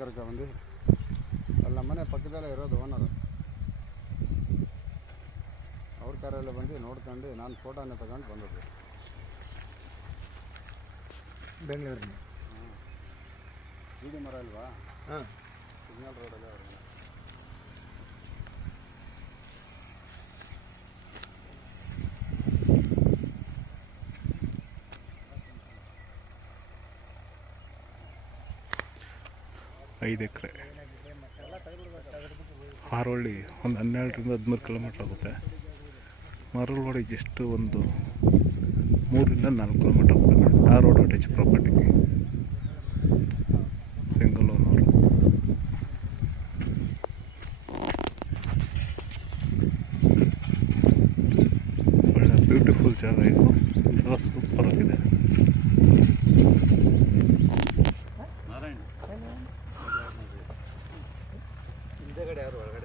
ಕರ್ಕ ಬಂದು ಅಲ್ಲಿ ನಮ್ಮ ಮನೆ ಪಕ್ಕದಲ್ಲೇ ಇರೋದು ಓನರು. ಅವ್ರ ಕಾರಲ್ಲೇ ಬಂದು ನೋಡ್ಕೊಂಡು ನಾನು ಫೋಟೋನ ತಗೊಂಡು ಬಂದದ್ದು ಬೆಂಗಳೂರಿನ. ಜಿಡಿ ಮರ ಅಲ್ವಾ? ಹಾಂ, ಸಿಗ್ನಲ್ ರೋಡಲ್ಲೇ ಅವರು. ಐದು ಎಕರೆ, ಹಾರೋಳ್ಳಿ ಒಂದು 12ರಿಂದ 13 ಕಿಲೋಮೀಟ್ರ್ ಆಗುತ್ತೆ. ಮರಳವಾಡಿ ಜಸ್ಟ್ ಒಂದು 3ರಿಂದ 4 ಕಿಲೋಮೀಟ್ರ್ ಆಗುತ್ತೆ. Tar road attach property, single owner. ಒಳ್ಳೆ ಬ್ಯೂಟಿಫುಲ್ ಜಾಗ ಇದು, ಎಲ್ಲ ಸೂಪರ್ ಆಗಿದೆ. ಹಿಂದೆಗಡೆ ಯಾರು ಒಳಗಡೆ